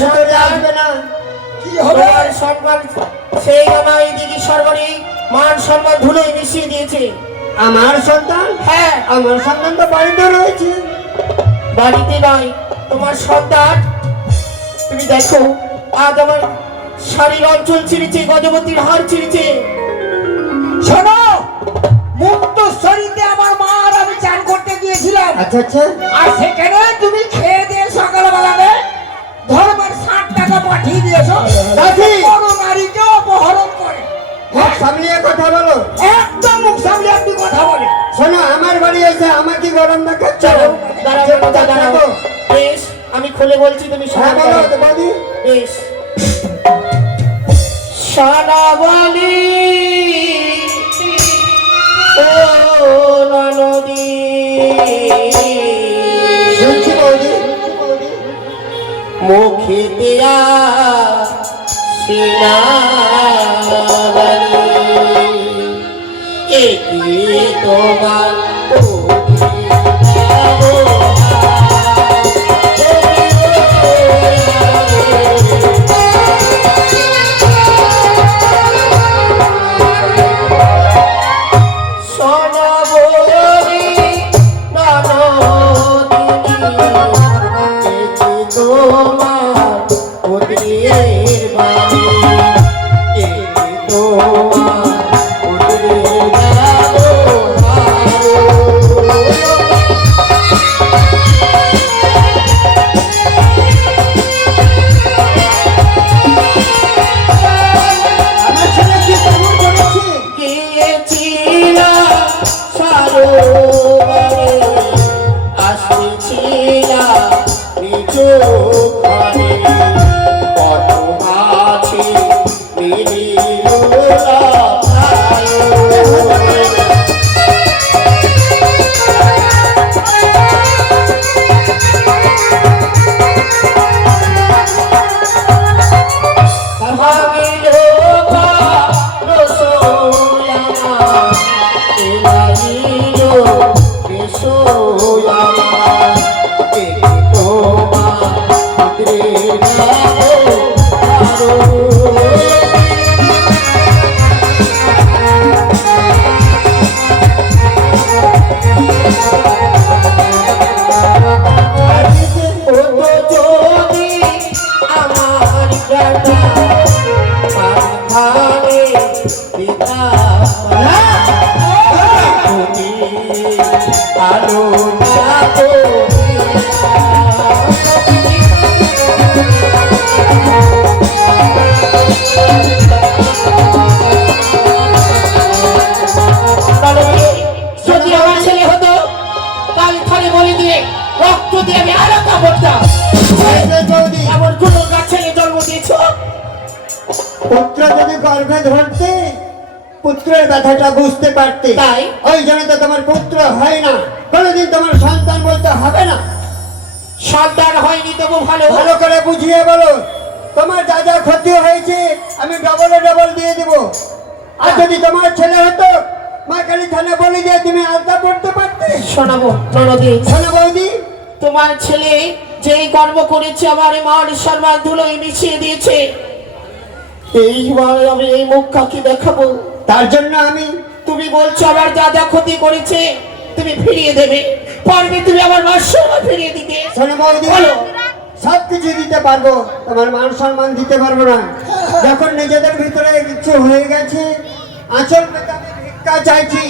ভেতরে আসবে না। কি হবে? সম্মান সেই আমার দিদি সর্বরি মান সম্মান ধুলোয় মিশিয়ে দিয়েছে। আমার সন্তান? হ্যাঁ। আমার সন্তান তো বাড়িতে রয়েছে। বাড়িতে নয় তোমার সন্তান। তুমি দেখো আজ আমার শাড়ির অঞ্চল ছিঁড়েছে গজবতীর হার ছিঁড়েছে। শোনো মুক্ত শরীরে আমার মা আর আমি চান করতে গিয়েছিলাম। আচ্ছা আচ্ছা। আর সেখানে তুমি টাকা পাঠিয়ে দিয়েছ? নারীকে অপহরণ করে। মুখ সামলিয়ে কথা বলো। একদম মুখ সামনে আপনি কথা বলে শোনো আমার বাড়ি এসে আমাকে গরম দেখাচ্ছ? চলো দাঁড়াও বেশ আমি খুলে বলছি তুমি হ্যাঁ বলো বেশ। সারাবলি ও নদী মুখে দিয়া তোমার সরোবরে পুত্র যদি গর্ভে ধরতে পুত্রের ব্যথাটা বুঝতে পারতে। তাই? ওই জন্য তো তোমার পুত্র হয় না। কোনোদিন তোমার সন্তান বলতে হবে না। সন্তান হয়নি তবু ভালো। ভালো করে বুঝিয়ে বলো। তোমার যা যা ক্ষতি হয়েছে আমি ডবলে ডবল দিয়ে দেব। আর যদি তোমার ছেলে হতো মা কালী থানে বলে যে তুমি আলতা পড়তে পারতে? শোনাবো ননদী। শোনো বৌদি। তোমার ছেলে যেই কর্ম করেছে আমার সম্মান ধুলোয় মিশিয়ে দিয়েছে। এইবার আমি এই মুখ কাকে দেখাবো? তার জন্য আমি তুমি বলছো আমার যা যা ক্ষতি করেছে তুমি ফিরিয়ে দেবে। পারবে তুমি আমার মার সম্মান ফিরিয়ে দিতে। বলো। সব কিছু দিতে পারব তোমার মান সম্মান দিতে পারব না। যখন নিজেদের ভিতরে কিছু হয়ে গেছে আচল ভিক্ষা চাইছি।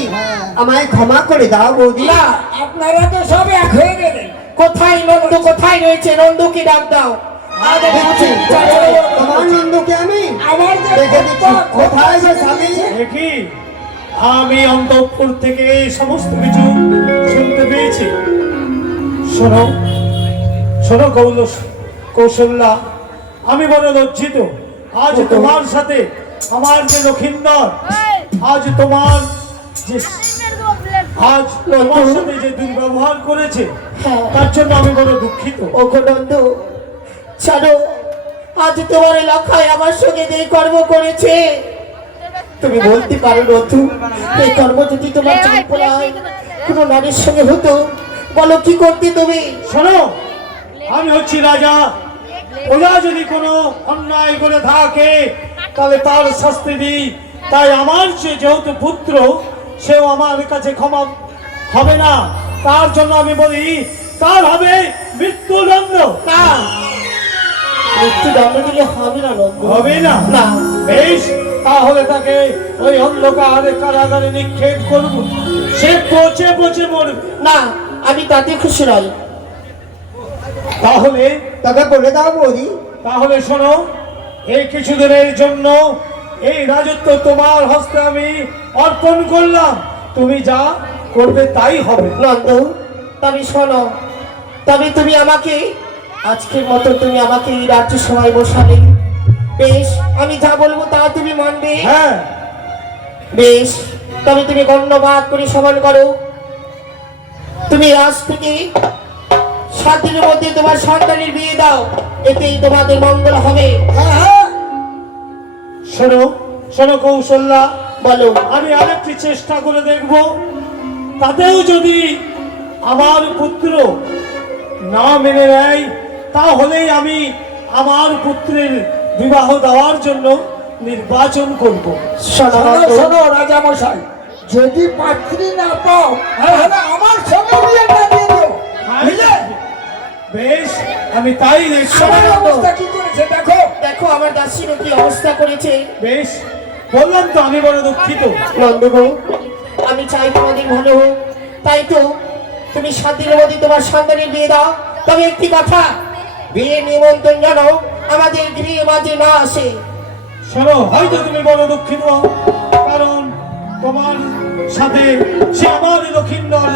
আমায় ক্ষমা করে দাও বৌদি। না আপনারা তো সব এক হয়ে গেলেন। কোথায় নন্দ কোথায় রয়েছে? নন্দকে ডাক দাও। আমি দেখছি উচিত বিচার করব। তোমার নন্দকে আমি আমার দেখে দিচ্ছি। কোথায় যে স্বামী? দেখি আমি অন্তঃপুর থেকে সমস্ত কিছু শুনতে পেয়েছি। শোনো শোনো কৌল কৌশল্যা আমি বড় লজ্জিত। আজ তোমার সাথে আমার যে লক্ষিন্দর আজ তোমার যে আজ তোমার সাথে যে দুর্ব্যবহার করেছে হ্যাঁ। তার জন্য আমি বড় দুঃখিত। অঘনন্দ ছাড়ো আজ তোমার এলাকায় আমার সঙ্গে যে কর্ম করেছে তুমি বলতে পারো নথু এই কর্ম যদি তোমার চাঁদপোলায় কোনো নারীর সঙ্গে হতো বলো কি করতে তুমি? শোনো আমি হচ্ছি রাজা। প্রজা যদি কোনো অন্যায় করে থাকে তাহলে তার শাস্তি দিই তাই আমার যে যেহেতু পুত্র সেও আমার কাছে ক্ষমা হবে না। তার জন্য আমি বলি তার হবে মৃত্যুদণ্ড। না মৃত্যুদণ্ড দিলে হবে না হবে না। না। বেশ তাহলে তাকে ওই অন্ধকারে কারাগারে নিক্ষেপ করব। সে পচে পচে মরবে। না আমি তাতে খুশি নই। তাহলে তবে বলে দাও বৌদি। তাহলে শোনো এই কিছুদিনের জন্য এই রাজত্ব তোমার হস্তে আমি অর্পণ করলাম। তুমি যা করবে তাই হবে। নন্দ তবে শোনো তবে তুমি আমাকে আজকের মতো তুমি আমাকে এই রাজ্য সভায় বসাবে বেশ আমি যা বলব তা তুমি মানবে। হ্যাঁ। বেশ তবে তুমি গণ্যবাদ করে সমান করো। তুমি আজ থেকে সাত দিনের মধ্যে তোমার সন্তানের বিয়ে দাও। এতেই তোমাদের মঙ্গল হবে। হ্যাঁ হ্যাঁ। শোনো শোনো কৌশল্যা। বলো। আমি আরেকটি চেষ্টা করে দেখব। তাতেও যদি আমার পুত্র না মেনে নেয় তাহলেই আমি আমার পুত্রের বিবাহ দেওয়ার জন্য নির্বাচন করব। শোনো। রাজা মশাই যদি পাত্রী না পাও তাহলে আমার সঙ্গে বিয়েটা দিয়ে দিও। বুঝলে? বেশ আমি তাই অবস্থা কি করেছে দেখো। দেখো আমার দাসিরও কি অবস্থা করেছে? বেশ বললাম তো আমি বড় দুঃখিত। নন্দগো আমি চাই তোমাদের ভালো হোক। তাই তো তুমি দিনের মধ্যে তোমার সন্তানের বিয়ে দাও। তবে একটি কথা বিয়ে নিমন্ত্রণ যেন আমাদের গৃহে মাঝে না আসে। শোনো হয়তো তুমি বড় দুঃখিত কারণ তোমার সাথে সে আমার লক্ষিন্দর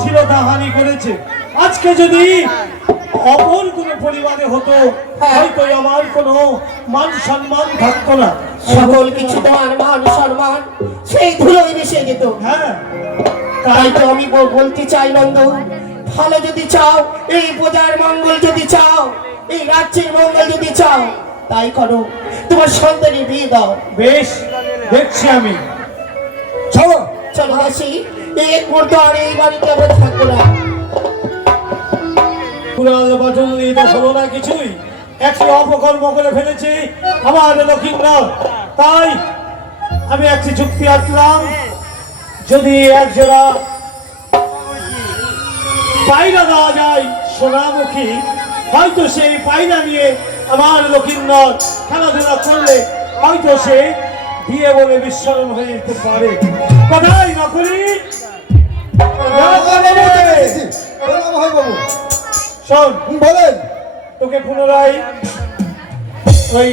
শিরদাহানি করেছে। আজকে যদি অপর কোনো পরিবারে হতো হয়তো আমার কোনো মান সম্মান থাকতো না। সকল কিছু তোমার মান সম্মান সেই ধুলোয় মিশে যেত। হ্যাঁ। তাই তো আমি বলতে চাই নন্দ। ভালো যদি চাও এই প্রজার মঙ্গল যদি চাও এই রাজ্যের মঙ্গল যদি চাও তাই করো। তোমার সন্তানের বিয়ে দাও। বেশ দেখছি আমি। চলো। চলো আসি এক মুহূর্ত আর এই বাড়িতে আমরা থাকব না। কুড়াল বাটন নিয়ে তো হলো না কিছুই। একটি অপকর্ম করে ফেলেছি আমার লক্ষিন্দর তাই আমি একটি চুক্তি আঁকলাম। যদি এক জোড়া পায়রা দেওয়া যায় সোনামুখী। হয়তো সেই পায়রা নিয়ে আমার লক্ষিন্দর খেলাধুলা করলে হয়তো সে বিয়ে বলে বিস্মরণ হয়ে যেতে পারে। কথাই না করি বললাম শোন। বলেন। তোকে পুনরায় ওই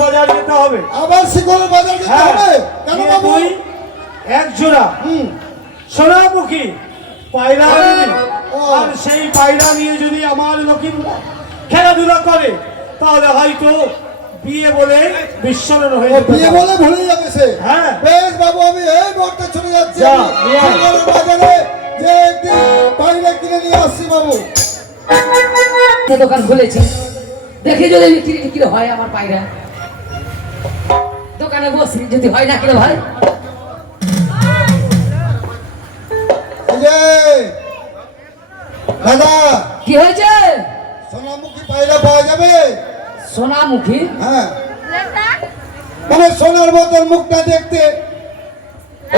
বাজার যেতে হবে। আবার বাজার যেতে হ্যাঁ। হবে? কেন বাবু? এক জোড়া হুম। সোনামুখী পায়রা। আর সেই পায়রা নিয়ে যদি আমার লক্ষ্মীরা খেলাধুলা করে তাহলে হয়তো বিয়ে বলে বিস্মরণ হয়ে বিয়ে বলে ভুলে যাবে সে। হ্যাঁ। বেশ বাবু আমি এই মুহূর্তে চলে যাচ্ছি। যা, বাজারে একটি পায়রা কিনে নিয়ে আসছি বাবু। দোকান খুলেছি। দেখি যদি বিক্রি টিক্রি হয় আমার পায়রা। দোকানে বসি যদি হয় না কিরে ভাই? এই যে দাদা কি হয়েছে? সোনামুখী পায়রা পাওয়া যাবে? সোনামুখী? হ্যাঁ। মানে সোনার মতন মুখটা দেখতে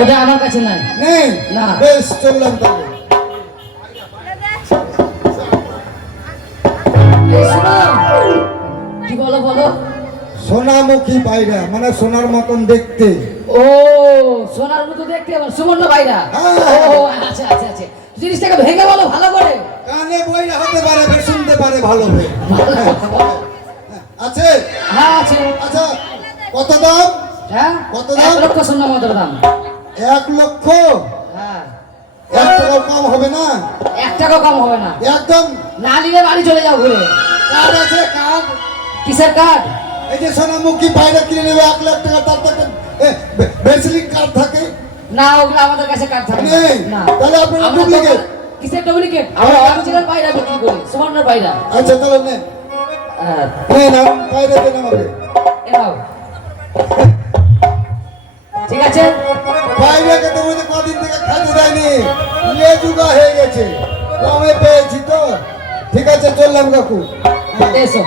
ওটা আমার কাছে নাই। নেই? না। বেশ চললাম তাহলে। কি বলো বলো? সোনামুখী পায়রা মানে সোনার মতন দেখতে। ও সোনার মতো দেখতে আবার সুবর্ণ পায়রা। হ্যাঁ। ও আচ্ছা আচ্ছা আচ্ছা। জিনিসটাকে ভেঙে বলো ভালো করে। পারে ভালো হয়ে। আছে? হ্যাঁ আছে। আচ্ছা কত দাম? হ্যাঁ? কত এক দাম? লক্ষ সোনা মতো দাম। এক লক্ষ? হ্যাঁ। এক টাকাও কম হবে না? এক টাকা কম হবে না। একদম? না নিলে বাড়ি চলে যাও ঘুরে। কার্ড আছে কার্ড? কিসের কার্ড? এই যে সোনামুখী পায়রা কিনে নেবে এক লাখ টাকা তার তো একটা বেসিলিক কার্ড থাকে। না ওগুলো আমাদের কাছে কার্ড থাকে না। তাহলে আপনারা duplicate? দোকান- কিসের ডুপ্লিকেট আমরা অরিজিনাল পায়রা বিক্রি করি? সুবর্ণ পায়রা আচ্ছা তাহলে নেন হ্যাঁ। আম পায়রা দেন আমাকে। নাও। ঠিক আছে? পায়রাকে তো মধ্যে কদিন থেকে খাতে দেয়নি। লেজুগা হয়ে গেছে। কমে পেয়েছি তো। ঠিক আছে চললাম কাকু। এসো।